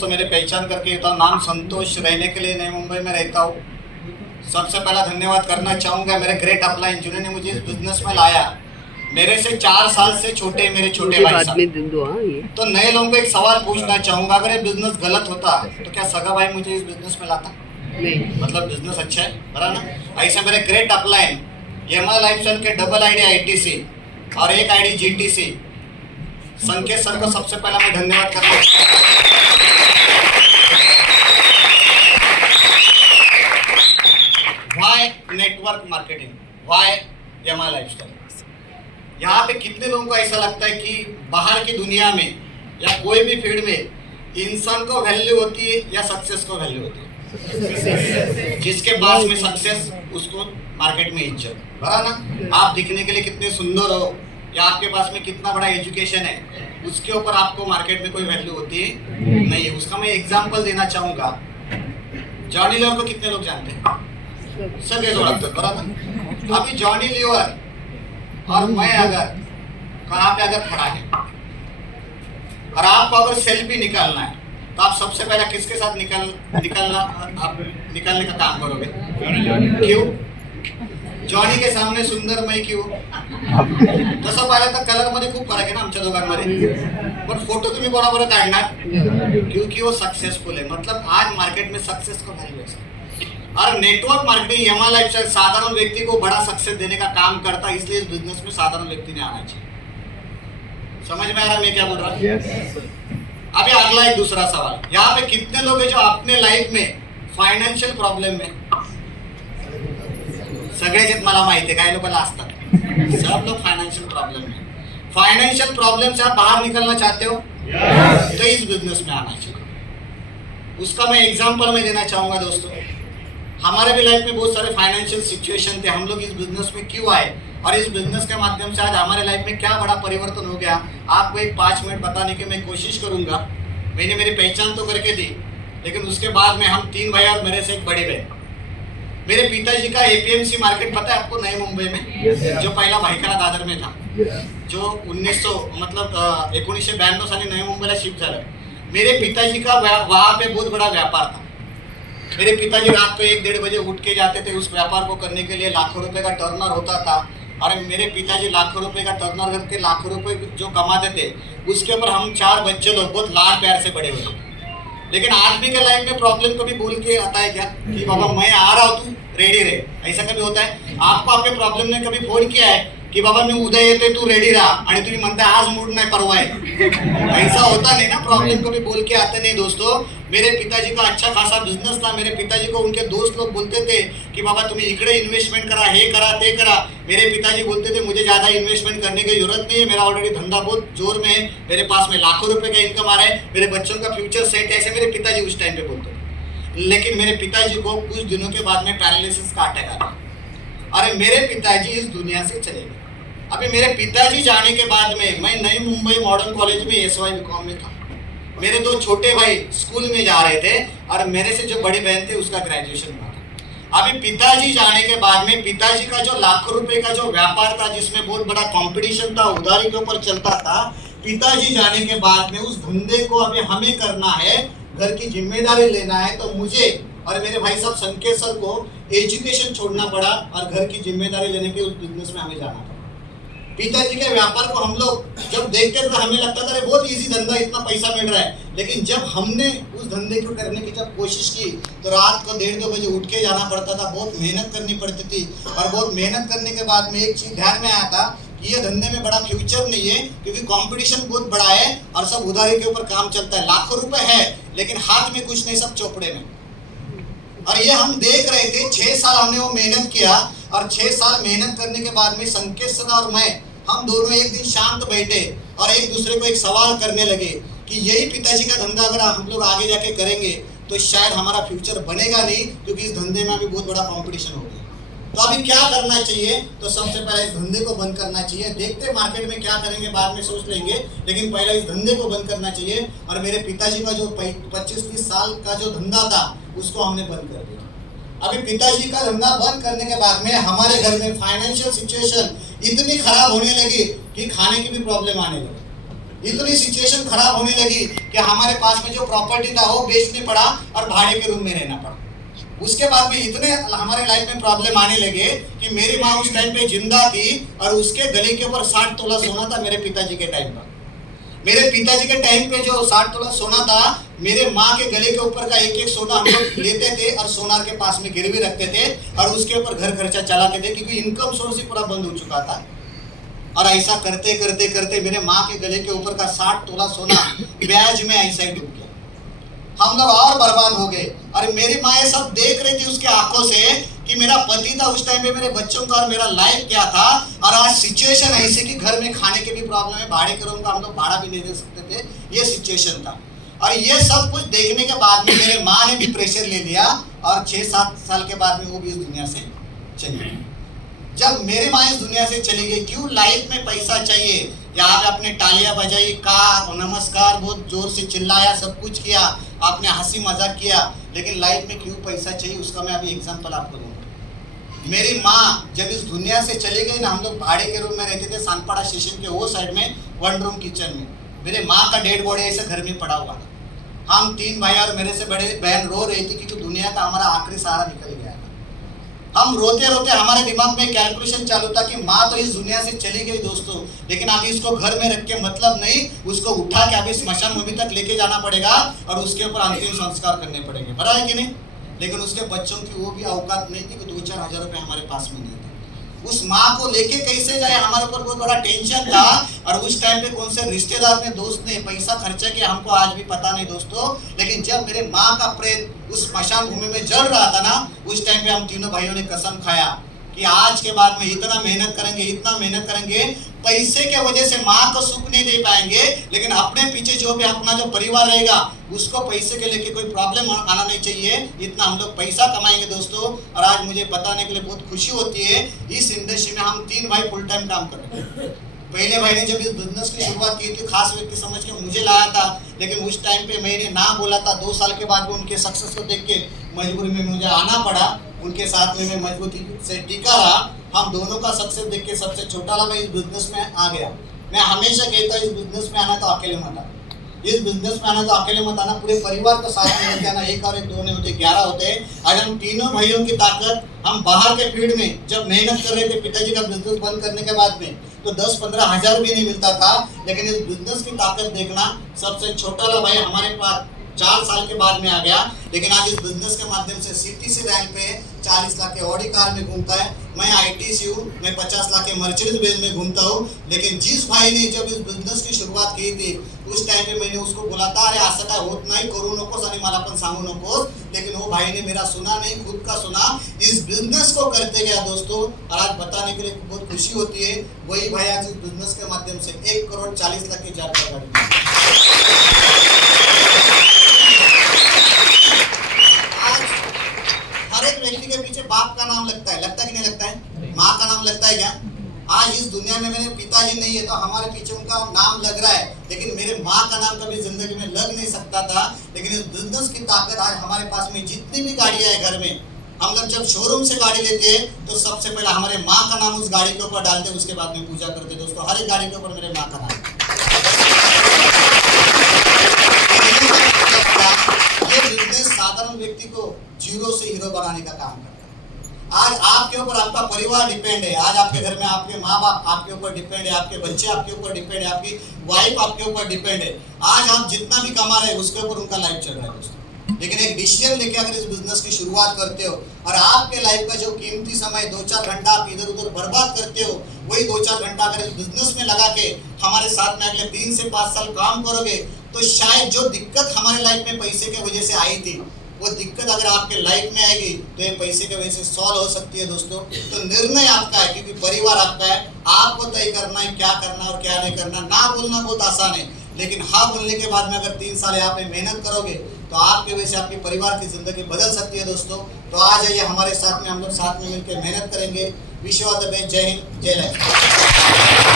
दोस्तों मेरे पहचान करके होता नाम संतोष, रहने के लिए नई मुंबई में रहता हूँ। सबसे पहला धन्यवाद करना चाहूँगा मेरे ग्रेट अपलाइन जिन्होंने मुझे इस बिजनेस में लाया। मेरे से 4 साल से छोटे मेरे छोटे भाई साहब। तो नए लोगों को एक सवाल पूछना चाहूँगा, अगर ये बिजनेस गलत होता तो क्या सगा भाई मुझे इस बिजनेस में लाता? नहीं। मतलब बिजनेस अच्छा है, बराबर ना? ऐसे मेरे ग्रेट अपलाइन यमा लाइफस्टाइल के डबल आईडी आईटीसी और एक आईडी जीटीसी संकेत सर को सबसे पहला मैं धन्यवाद करना चाहूँगा। वाई नेटवर्क मार्केटिंग, वाई यमा लाइफस्टाइल। यहाँ पे कितने लोगों को ऐसा लगता है कि बाहर की दुनिया में या कोई भी फील्ड में इंसान को वैल्यू होती है या सक्सेस को वैल्यू होती है? जिसके पास में सक्सेस उसको मार्केट में इज्जत, बराबर ना? आप दिखने के लिए कितने सुंदर हो या आपके पास में कितना बड़ा एजुकेशन है, उसके ऊपर आपको मार्केट में कोई वैल्यू होती है नहीं है। उसका मैं एग्जांपल देना चाहूँगा। जॉनी लीवर को कितने लोग जानते हैं? सभी जोड़ते हैं, बराबर? अभी जॉनी लीवर और मैं अगर कहाँ पे अगर खड़ा है और आपको अगर सेल्फी निकालना है तो आप सबसे पहले किसके साथ निकालने का काम करोगे? क्यों? जॉनी के सामने सुंदर मैं क्यों? तसं पाहिलं तर कलर मध्ये खूप फरक आहे ना आमच्या दोघांमध्ये, पण फोटो तुम्ही बरोबर काढणार क्योंकि वो सक्सेसफुल है। मतलब आज मार्केट में सक्सेस को वैल्यू है और नेटवर्क मार्केटिंग यमा लाइफस्टाइल साधारण व्यक्ति को बड़ा सक्सेस देने का काम करता है, इसलिए इस बिजनेस में साधारण व्यक्ति ने आना चाहिए। समझ में आ रहा मैं क्या बोल रहा हूँ? अभी अगला एक दूसरा सवाल, यहाँ पे कितने लोग हैं जो अपने लाइफ में फाइनेंशियल प्रॉब्लम में? सगळ्यात मला माहिती आहे काही लोकांना असतात, सब लोग फाइनेंशियल प्रॉब्लम में। फाइनेंशियल प्रॉब्लम से आप बाहर निकलना चाहते हो तो इस बिजनेस में आना चाहिए। उसका मैं एग्जांपल में देना चाहूंगा दोस्तों। हमारे भी लाइफ में बहुत सारे फाइनेंशियल सिचुएशन थे, हम लोग इस बिजनेस में क्यों आए और इस बिजनेस के माध्यम से आज हमारे लाइफ में क्या बड़ा परिवर्तन हो गया, आपको एक 5 मिनट बताने की मैं कोशिश करूंगा। मैंने मेरी पहचान तो करके दी, लेकिन उसके बाद में हम 3 भाई और मेरे से एक बड़ी बहन। मेरे पिताजी का एपीएमसी मार्केट पता है आपको नई मुंबई में? जो पहला भाईकाना दादर में था, जो 1992 साली नई मुंबईला शिफ्ट झालं। मेरे पिताजी का वहाँ पे बहुत बड़ा व्यापार था। मेरे पिताजी रात को 1-1:30 बजे उठ के जाते थे, उस व्यापार को करने के लिए लाखों रुपए का टर्नओवर होता था। और मेरे पिताजी लाखों रुपए का टर्नओवर करके लाखों रुपए जो कमाते थे, उसके ऊपर हम 4 बच्चे लोग बहुत लाड प्यार से बड़े हुए। लेकिन आदमी के लाइफ में प्रॉब्लम कभी बोल के आता है क्या कि बाबा मैं आ रहा हूँ, तू रेडी रहे? ऐसा कभी होता है? आपको आपके प्रॉब्लम ने कभी फोन किया है कि बाबा मैं उद्या येते तू रेडी रहा, आणि तुम्ही म्हणता आज मूड नाही परवा है? ऐसा होता नहीं ना, प्रॉब्लम कभी बोल के आते नहीं दोस्तों। मेरे पिताजी का अच्छा खासा बिजनेस था। मेरे पिताजी को उनके दोस्त लोग बोलते थे कि बाबा तुम्हें इकडे इन्वेस्टमेंट करा, हे करा, ते करा। मेरे पिताजी बोलते थे मुझे ज़्यादा इन्वेस्टमेंट करने की जरूरत नहीं है, मेरा ऑलरेडी धंधा बहुत जोर में है, मेरे पास में लाखों रुपए का इनकम आ रहा है, मेरे बच्चों का फ्यूचर सेट है। ऐसे मेरे पिताजी उस टाइम पे बोलते थे। लेकिन मेरे पिताजी को कुछ दिनों के बाद में पैरालिसिस का अटैक आया। अरे मेरे पिताजी इस दुनिया से चले गए। अभी मेरे पिताजी जाने के बाद में मैं नई मुंबई मॉडर्न कॉलेज में SY BCom में था। मेरे 2 छोटे भाई स्कूल में जा रहे थे और मेरे से जो बड़ी बहन थे उसका ग्रेजुएशन हुआ था। अभी पिताजी जाने के बाद में पिताजी का जो लाखों रुपए का जो व्यापार था, जिसमें बहुत बड़ा कंपटीशन था, उधारी के ऊपर चलता था, पिताजी जाने के बाद में उस धंधे को अभी हमें करना है, घर की जिम्मेदारी लेना है। तो मुझे और मेरे भाई साहब संकेत सर को एजुकेशन छोड़ना पड़ा और घर की जिम्मेदारी लेने के उस बिजनेस में हमें जाना पड़ा। पिताजी के व्यापार को हम लोग जब देखते थे तो हमें लगता था बहुत इजी धंधा, इतना पैसा मिल रहा है। लेकिन जब हमने उस धंधे को करने की जब कोशिश की तो रात को 1:30-2 बजे उठ के जाना पड़ता था, बहुत मेहनत करनी पड़ती थी। और बहुत मेहनत करने के बाद में एक चीज ध्यान में आया था कि ये धंधे में बड़ा फ्यूचर नहीं है, क्योंकि कंपटीशन बहुत बड़ा है और सब उधारी के ऊपर काम चलता है। लाखों रुपए है लेकिन हाथ में कुछ नहीं, सब चोपड़े में। और ये हम देख रहे थे। 6 साल हमने वो मेहनत किया और 6 साल मेहनत करने के बाद में संकेत सर और मैं, हम दोनों एक दिन शांत बैठे और एक दूसरे को एक सवाल करने लगे कि यही पिताजी का धंधा अगर हम लोग आगे जाके करेंगे तो शायद हमारा फ्यूचर बनेगा नहीं, क्योंकि इस धंधे में अभी बहुत बड़ा कंपटीशन हो गया। तो अभी क्या करना चाहिए? तो सबसे पहले इस धंधे को बंद करना चाहिए। देखते मार्केट में क्या करेंगे बाद में सोच लेंगे, लेकिन पहले इस धंधे को बंद करना चाहिए। और मेरे पिताजी का जो 25-30 साल का जो धंधा था उसको हमने बंद कर दिया। अभी पिताजी का धंधा बंद करने के बाद में हमारे घर में फाइनेंशियल सिचुएशन इतनी खराब होने लगी कि खाने की भी प्रॉब्लम आने लगी। इतनी सिचुएशन खराब होने लगी कि हमारे पास में जो प्रॉपर्टी था वो बेचने पड़ा और भाड़े के रूम में रहना पड़ा। उसके बाद में इतने हमारे लाइफ में प्रॉब्लम आने लगे कि मेरी माँ उस टाइम पे जिंदा थी और उसके गले के ऊपर 60 तोला सोना था मेरे पिताजी के टाइम पर। मेरे पिताजी के टाइम पे जो 60 तोला सोना था, मेरे माँ के गले के ऊपर का एक एक सोना हम लोग लेते थे और सोनार के पास में गिरवी रखते थे और उसके ऊपर घर खर्चा चलाते थे, क्योंकि इनकम सोर्स ही पूरा बंद हो चुका था। और ऐसा करते करते करते मेरे माँ के गले के ऊपर का 60 तोला सोना ब्याज में ऐसा ही डूब गया। हम लोग और बर्बाद हो गए। और मेरी माँ ये सब देख रही थी उसके आंखों से कि मेरा पति था उस टाइम पे, मेरे बच्चों का और मेरा लाइफ क्या था। और आज सिचुएशन ऐसी कि घर में खाने की भी प्रॉब्लम है, भाड़े के रूम का हम लोग भाड़ा भी नहीं दे सकते थे, ये सिचुएशन था। और ये सब कुछ देखने के बाद में मेरे माँ ने भी प्रेशर ले लिया और 6-7 साल के बाद में वो भी इस दुनिया से चली गई। जब मेरी माँ इस दुनिया से चली गई, क्यों लाइफ में पैसा चाहिए, यहाँ पे आपने तालियां बजाई, का नमस्कार, बहुत जोर से चिल्लाया, सब कुछ किया, आपने हंसी मजाक किया, लेकिन लाइफ में क्यों पैसा चाहिए उसका मैं अभी एग्जांपल आपको दूंगा। मेरी माँ जब इस दुनिया से चली गई ना, हम लोग भाड़े के रूम में रहते थे सानपाड़ा स्टेशन के वो साइड में, 1 रूम किचन में। मेरे माँ का डेड बॉडी ऐसे घर में पड़ा हुआ था। हम 3 भाई और मेरे से बड़े बहन रो रही थी क्योंकि दुनिया का हमारा आखिरी सहारा निकल गया था। हम रोते रोते हमारे दिमाग में कैलकुलेशन चालू था कि माँ तो इस दुनिया से चली गई दोस्तों, लेकिन अभी इसको घर में रख के मतलब नहीं, उसको उठा के अभी स्मशान भूमि तक लेके जाना पड़ेगा और उसके ऊपर अंतिम संस्कार करने पड़ेंगे, बराबर है कि नहीं। लेकिन उसके बच्चों की वो भी औकात नहीं थी कि 2-4 हज़ार रुपये हमारे पास में नहीं थे। उस माँ को लेके कैसे जाए, हमारे ऊपर बहुत बड़ा टेंशन था। और उस टाइम पे कौन से रिश्तेदार ने, दोस्त ने पैसा खर्चा किया हमको आज भी पता नहीं दोस्तों। लेकिन जब मेरे माँ का प्रेत उस स्मशान भूमि में जल रहा था ना, उस टाइम पे हम तीनों भाइयों ने कसम खाया कि आज के बाद में इतना मेहनत करेंगे, इतना मेहनत करेंगे, पैसे के वजह से माँ को सुख नहीं दे पाएंगे, लेकिन अपने पीछे जो भी अपना जो परिवार रहेगा उसको पैसे के लेके कोई प्रॉब्लम आना नहीं चाहिए। इतना हम लोग पैसा कमाएंगे दोस्तों। और आज मुझे बताने के लिए बहुत खुशी होती है, इस इंडस्ट्री में हम 3 भाई फुल टाइम काम कर रहे हैं। पहले भाई ने जब इस बिजनेस की शुरुआत की थी, खास व्यक्ति समझ के मुझे लाया था, लेकिन उस टाइम पे मैंने ना बोला था। 2 साल के बाद भी उनके सक्सेस को देख के मजबूरी में मुझे आना पड़ा, उनके साथ में मैं मजबूती से टिका रहा। हम दोनों का सक्सेस देख के सबसे छोटा वाला मैं इस बिजनेस में आ गया। मैं हमेशा कहता हूँ इस बिजनेस में आना तो अकेले मत आना, इस बिजनेस में आना तो अकेले मत आना, पूरे परिवार को साथ में लेके आना। 1 और 1 2 नहीं होते, 11 होते हैं। आज हम तीनों भाइयों की ताकत, हम बाहर के फील्ड में जब मेहनत कर रहे थे पिताजी का बिजनेस बंद करने के बाद में, तो 10-15 हज़ार भी नहीं मिलता था। लेकिन इस बिजनेस की ताकत देखना, सबसे छोटा वाला भाई हमारे पास 4 साल के बाद में आ गया, लेकिन आज इस बिजनेस के माध्यम से सीटीसी रैंक पे 40 लाख के ऑडी कार में घूमता है। मैं आईटीसी हूँ, मैं 50 लाख के मर्सिडीज बेंज में घूमता हूँ। लेकिन जिस भाई ने जब इस बिजनेस की शुरुआत की थी, उस टाइम पे मैंने उसको बोला था, अरे असं काय होत नाही, करू नकोस आणि मला पण सांगू नकोस। लेकिन वो भाई ने मेरा सुना नहीं, खुद का सुना, इस बिजनेस को करते गया दोस्तों। और आज बताने के लिए बहुत खुशी होती है, वही भाई आज इस बिजनेस के माध्यम से 1 करोड़ 40 लाख की जात गाड़ी। हर एक व्यक्ति के पीछे बाप का नाम लगता है कि नहीं लगता है? माँ का नाम लगता है क्या? आज इस दुनिया में मेरे पिताजी नहीं है तो हमारे पीछे उनका नाम लग रहा है, लेकिन मेरे माँ का नाम कभी जिंदगी में लग नहीं सकता था। लेकिन इस बिजनेस की ताकत आज हमारे पास में जितनी भी गाड़ियां है घर में, हम लोग जब शोरूम से गाड़ी लेते हैं तो सबसे पहले हमारे माँ का नाम उस गाड़ी के ऊपर डालते, उसके बाद में पूजा करते दोस्तों। हर एक गाड़ी के ऊपर मेरे माँ का नाम। ये बिजनेस साधारण व्यक्ति को जीरो से हीरो बनाने का काम करता है। आज आपके ऊपर आपका परिवार डिपेंड है, आज आपके घर में आपके माँ बाप आपके ऊपर डिपेंड है, आपके बच्चे आपके ऊपर डिपेंड है, आपकी वाइफ आपके ऊपर डिपेंड है। आज आप जितना भी कमा रहे हैं उसके ऊपर उनका लाइफ चल रहा है दोस्तों। लेकिन एक डिसीजन लेके अगर इस बिजनेस की शुरुआत करते हो और आपके लाइफ का जो कीमती समय 2-4 घंटा आप इधर उधर बर्बाद करते हो, वही 2-4 घंटा अगर इस बिजनेस में लगा के हमारे साथ में अगले 3 से 5 साल काम करोगे, तो शायद जो दिक्कत हमारे लाइफ में पैसे की वजह से आई थी, वो दिक्कत अगर आपके लाइफ में आएगी तो ये पैसे की वजह से सॉल्व हो सकती है दोस्तों। तो निर्णय आपका है, क्योंकि परिवार आपका है, आपको तय करना है क्या करना और क्या नहीं करना। ना बोलना बहुत आसान है, लेकिन हाँ बोलने के बाद में अगर 3 साल यहाँ पे मेहनत करोगे तो आपके वजह से आपके परिवार की जिंदगी बदल सकती है दोस्तों। तो आ जाइए हमारे साथ में, हम लोग साथ में मिलकर मेहनत करेंगे। Wish you all the best. जय हिंद, जय लाइफ।